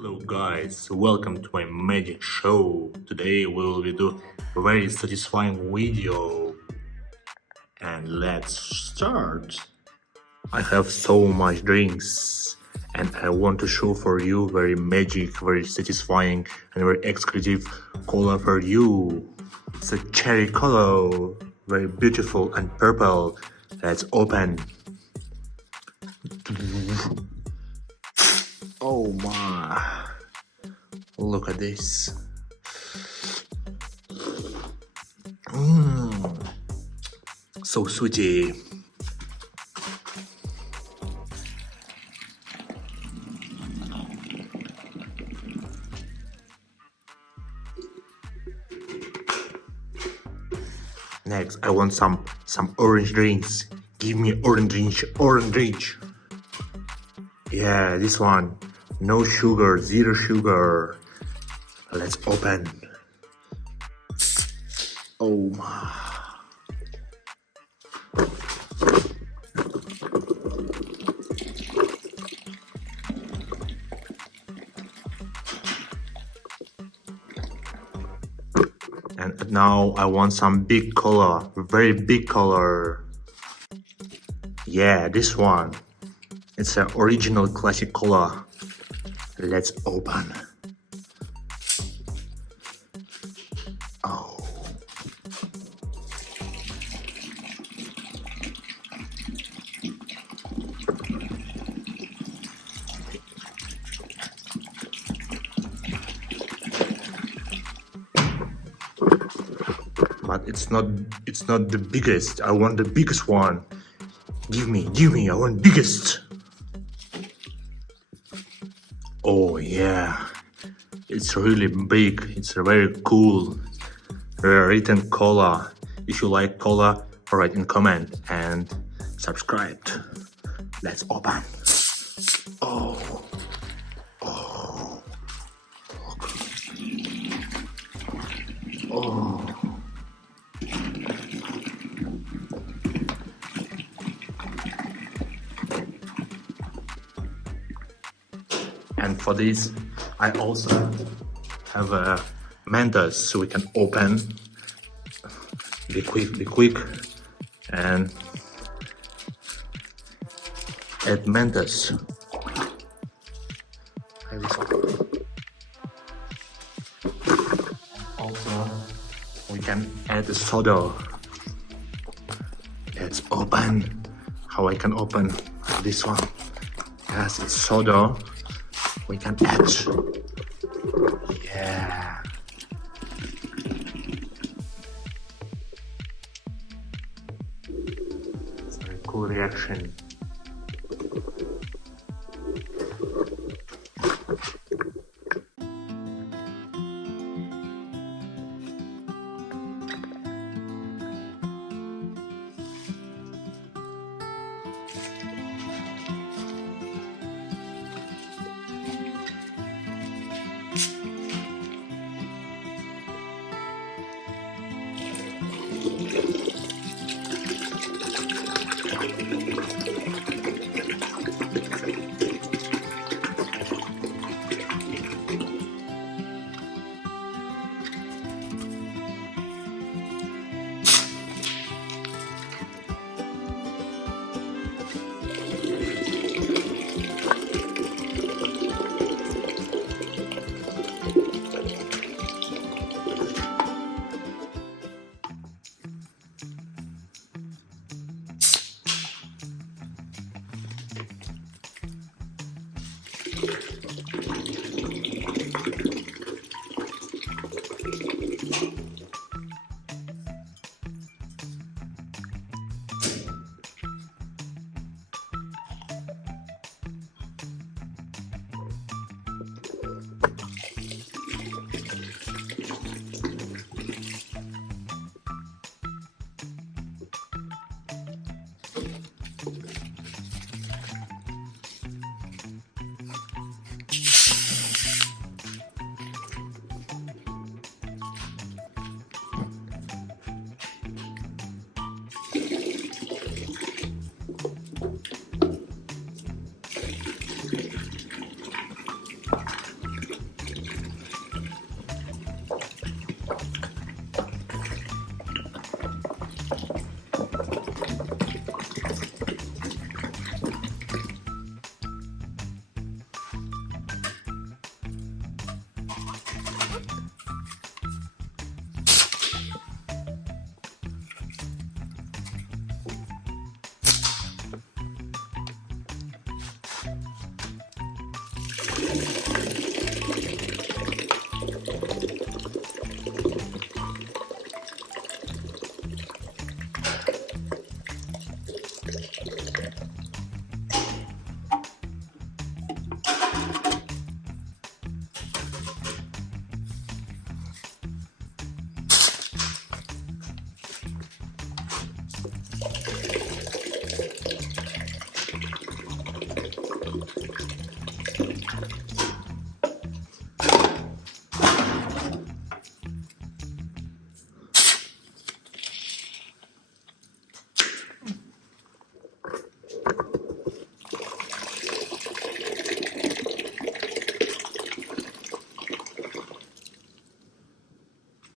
Hello guys, welcome to my magic show. Today we will do a very satisfying video. And let's start. I have so much drinks and I want to show for you very magic, very satisfying and very exclusive cola for you. It's a cherry cola, very beautiful and purple. Let's open. Oh my. Look at this. So sweety. Next, I want some orange drinks. Give me orange. Yeah, this one. No sugar, zero sugar. Let's open. Oh my. And now I want some big cola, very big cola. Yeah, this one. It's an original classic cola. Let's open. Oh. But it's not the biggest. I want the biggest one. Give me, I want biggest. Oh yeah, it's really big. It's very cool. Written cola. If you like cola, write in comment and subscribe. Let's open. Oh. And for this, I also have a Mentos, so we can open. Be quick, and add Mentos. Also, we can add the soda. Let's open. How I can open this one? Yes, it's soda. We can add. Yeah. It's a very cool reaction.